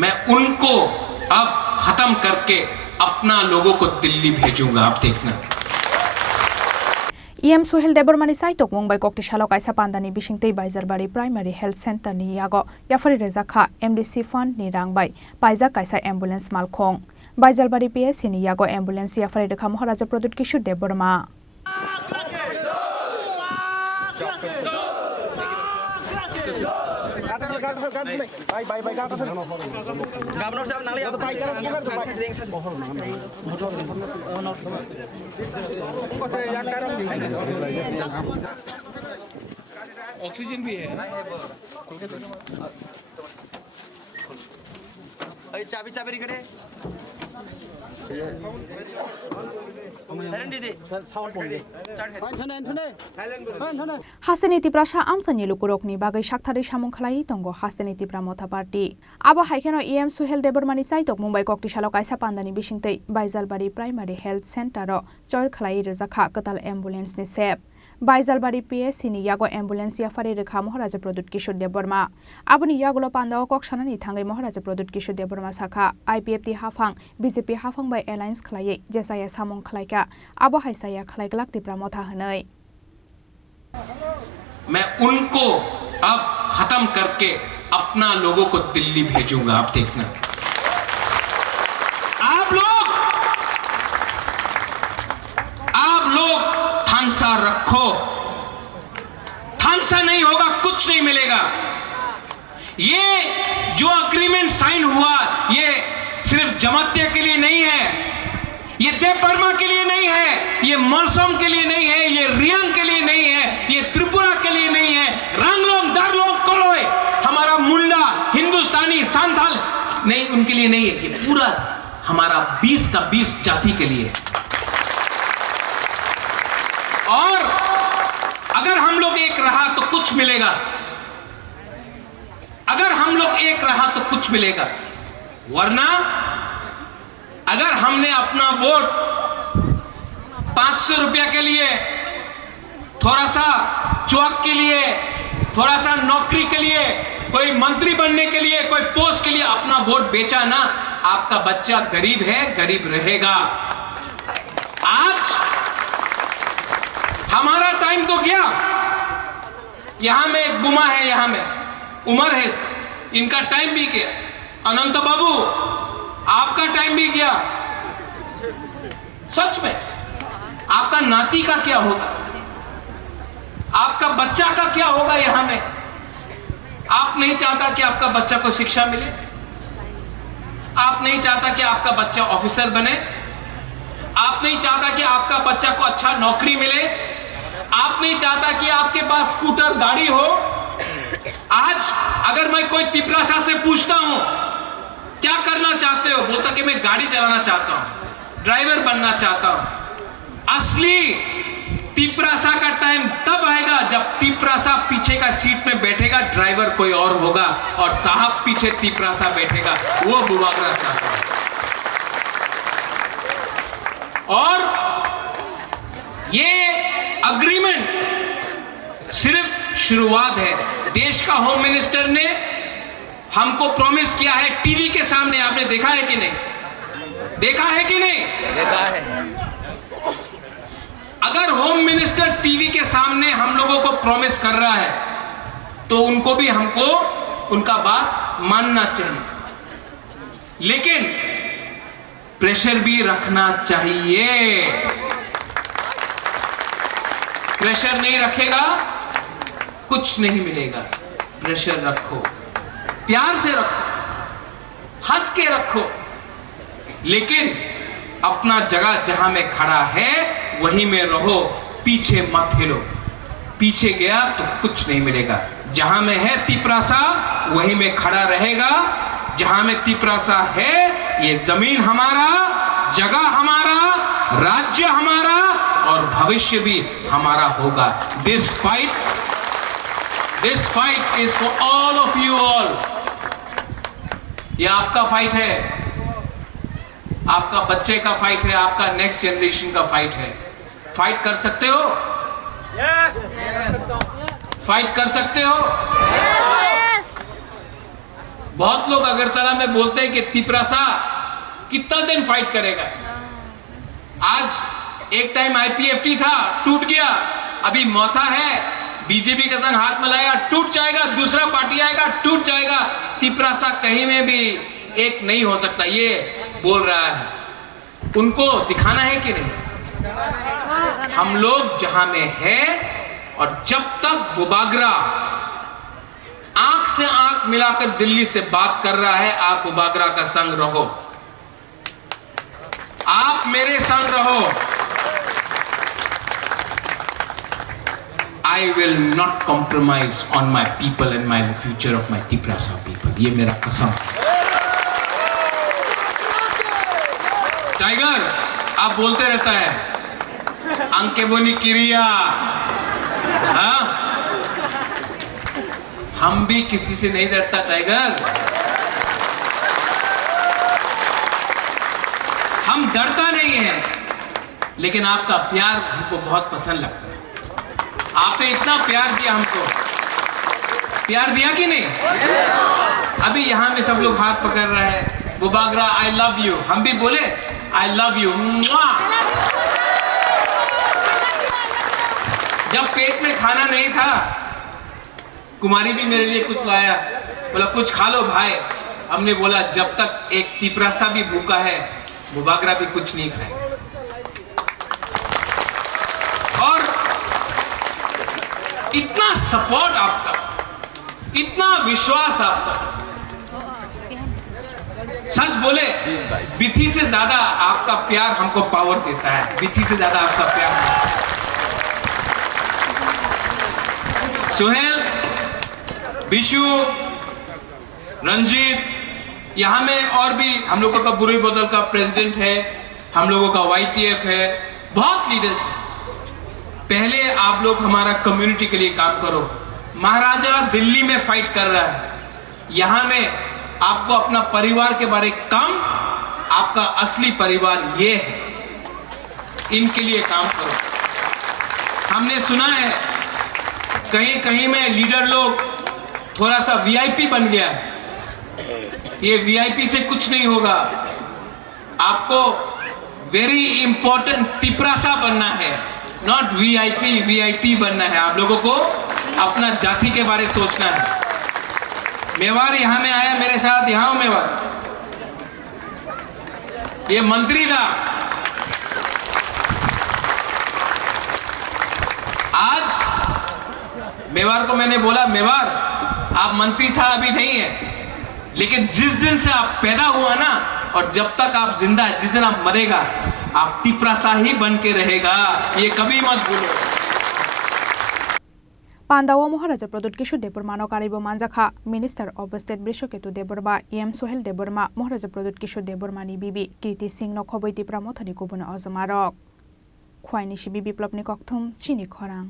मैं उनको अब खत्म करके अपना लोगों को दिल्ली भेजूंगा, आप देखना। EM Suhil Debormani Saitok Mumbai Kokti Shalok Aisa Pandani Bishingtei Baizarbari Primary Health Center ni yago Yafari Rezakha MDC Fund ni rangbai Paisa Kaisa Ambulance Malkhong Baizarbari PSC ni yago Ambulance Yafari Rekha Maharaja Pradut Kishore Deborma oxygen भी है। चाबी चाबी रिकड़े Hasani Tiprasha Amsani Lukurokni Bagai Shaktari Shamon Khalai Tongo Hasani Tipra Motha Party Abo Haikeno EM Suhil Debormani Saitok Mumbai Kokti Shalok Aisa Pandani Bishingtei Baizarbari Primary Health Center Chor Khalai Rezakha Katal Ambulance ni sep Baizarbari PSC ni yago ambulance Yafari Rekha Maharaja Pradut Kishore Deborma Abuni yagulo Pandao Kokshana ni Thangai Maharaja Pradut Kishore Deborma Sakha IPFT Hafang BJP Hafang by Alliance Khalai Jesaya Samong Khlaika Abo Haisaya Khlai Glak Tipra Motha Hanai मैं उनको अब खत्म करके अपना लोगों को दिल्ली भेजूंगा, आप देखना। आप लोग थानसा रखो, थानसा नहीं होगा कुछ नहीं मिलेगा। ये जो एग्रीमेंट साइन हुआ ये सिर्फ जमातिया के लिए नहीं है, ये देवबर्मा के लिए नहीं है, ये मौसम के लिए नहीं है, ये रियांग के लिए नहीं है, ये त्रिपुरा के लिए नहीं है, रंगलोंग दारलोंग कोलोय हमारा मुंडा हिंदुस्तानी सांथाल नहीं, उनके लिए नहीं है, ये पूरा हमारा 20 का 20 जाति के लिए। और अगर हम लोग एक रहा तो कुछ मिलेगा, अगर हम लोग एक रहा तो कुछ मिलेगा, वरना अगर हमने अपना वोट 500 रुपया के लिए, थोड़ा सा चौक के लिए, थोड़ा सा नौकरी के लिए, कोई मंत्री बनने के लिए, कोई पोस्ट के लिए अपना वोट बेचा ना, आपका बच्चा गरीब है, गरीब रहेगा। आज हमारा टाइम तो गया, यहां में एक गुमा है, यहां में उमर है इसका, इनका टाइम भी गया। अनंत बाबू आपका टाइम भी गया। सच में आपका नाती का क्या होगा, आपका बच्चा का क्या होगा यहां में? आप नहीं चाहता कि आपका बच्चा को शिक्षा मिले, आप नहीं चाहता कि आपका बच्चा ऑफिसर बने, आप नहीं चाहता कि आपका बच्चा को अच्छा नौकरी मिले, आप नहीं चाहता कि आपके पास स्कूटर गाड़ी हो। आज अगर मैं कोई तिपरासा से पूछता हूं क्या करना चाहते हो, बोलता कि मैं गाड़ी चलाना चाहता हूं, ड्राइवर बनना चाहता हूं। असली तिपरासा का टाइम तब आएगा जब तिपरासा पीछे का सीट में बैठेगा, ड्राइवर कोई और होगा और साहब पीछे तिपरासा बैठेगा, वो बुवागरा चाहता है। और ये अग्रीमेंट सिर्फ शुरुआत है। देश का होम मिनिस्टर ने हमको प्रॉमिस किया है टीवी के सामने, आपने देखा है कि नहीं? देखा है कि नहीं? देखा है। अगर होम मिनिस्टर टीवी के सामने हम लोगों को प्रॉमिस कर रहा है तो उनको भी हमको उनका बात मानना चाहिए, लेकिन प्रेशर भी रखना चाहिए। प्रेशर नहीं रखेगा कुछ नहीं मिलेगा। प्रेशर रखो, प्यार से रखो, हंस के रखो, लेकिन अपना जगह जहां में खड़ा है वहीं में रहो, पीछे मत हिलो। पीछे गया तो कुछ नहीं मिलेगा। जहां में है तिपरासा वहीं में खड़ा रहेगा। जहां में तिपरासा है ये जमीन हमारा, जगह हमारा, राज्य हमारा और भविष्य भी हमारा होगा। This fight is for all of you all. ये आपका फाइट है, आपका बच्चे का फाइट है, आपका नेक्स्ट जनरेशन का फाइट है। फाइट कर सकते हो? फाइट कर सकते हो? बहुत लोग अगरतला में बोलते हैं कि तिपरासा कितना दिन फाइट करेगा। आज एक टाइम IPFT था, टूट गया, अभी मौथा है, बीजेपी के संग हाथ मिलाया, टूट जाएगा, दूसरा पार्टी आएगा, टूट जाएगा, तिपरासा कहीं में भी एक नहीं हो सकता, ये बोल रहा है। उनको दिखाना है कि नहीं? हम लोग जहां में है, और जब तक बुबागरा आंख से आंख मिलाकर दिल्ली से बात कर रहा है, आप बुबागरा का संग रहो, आप मेरे संग रहो। I will not compromise on my people and my future of my Tiprasa people. ये मेरा कसम। टाइगर आप बोलते रहता है अंके बोनी किरिया, हाँ, हम भी किसी से नहीं डरता टाइगर, हम डरता नहीं है, लेकिन आपका प्यार हमको बहुत पसंद लगता है। आपने इतना प्यार दिया हमको, प्यार दिया कि नहीं? अभी यहाँ में सब लोग हाथ पकड़ रहे हैं, बुबागरा आई लव यू, हम भी बोले आई लव यू। जब पेट में खाना नहीं था, कुमारी भी मेरे लिए कुछ लाया, बोला कुछ खा लो भाई। हमने बोला जब तक एक तिपरासा भी भूखा है, बुबागरा भी कुछ नहीं खाए। और इतना सपोर्ट आपका, इतना विश्वास आपका, सच बोले विधि से ज्यादा आपका प्यार हमको पावर देता है, विधि से ज्यादा आपका प्यार। सुहेल, विशु, रंजीत, यहां में और भी हम लोगों का बुरी बोतल का प्रेसिडेंट है, हम लोगों का YTF है, बहुत लीडर्स हैं। पहले आप लोग हमारा कम्युनिटी के लिए काम करो। महाराजा दिल्ली में फाइट कर रहा है, यहां में आपको अपना परिवार के बारे कम, आपका असली परिवार ये है, इनके लिए काम करो। हमने सुना है कहीं कहीं में लीडर लोग थोड़ा सा VIP बन गया है, ये VIP से कुछ नहीं होगा, आपको वेरी इंपॉर्टेंट तिपरासा बनना है, नॉट VIP बनना है। आप लोगों को अपना जाति के बारे सोचना है। मेवाड़ यहां में आया मेरे साथ, यहां मेवाड़, ये मंत्री था, आज मेवाड़ को मैंने बोला मेवाड़ आप मंत्री था अभी नहीं है, लेकिन जिस दिन से आप पैदा हुआ ना, और जब तक आप जिंदा है, जिस दिन आप मरेगा, आप तिपरासा ही बन के रहेगा, ये कभी मत भूलो। पांडावा महाराजा प्रदोत किशोर देबबर्मा कारिबो मानजाखा minister of state Brishaketu Debbarma EM Suhel Debbarma Maharaja Pradyot Kishore देबबर्मानी बिबि कीर्ति सिंह नखबै तिप्रा मथानि गुबुन अजमारक ख्वाइनिसि बिप्लबनि कक्थुम सिनि खरां।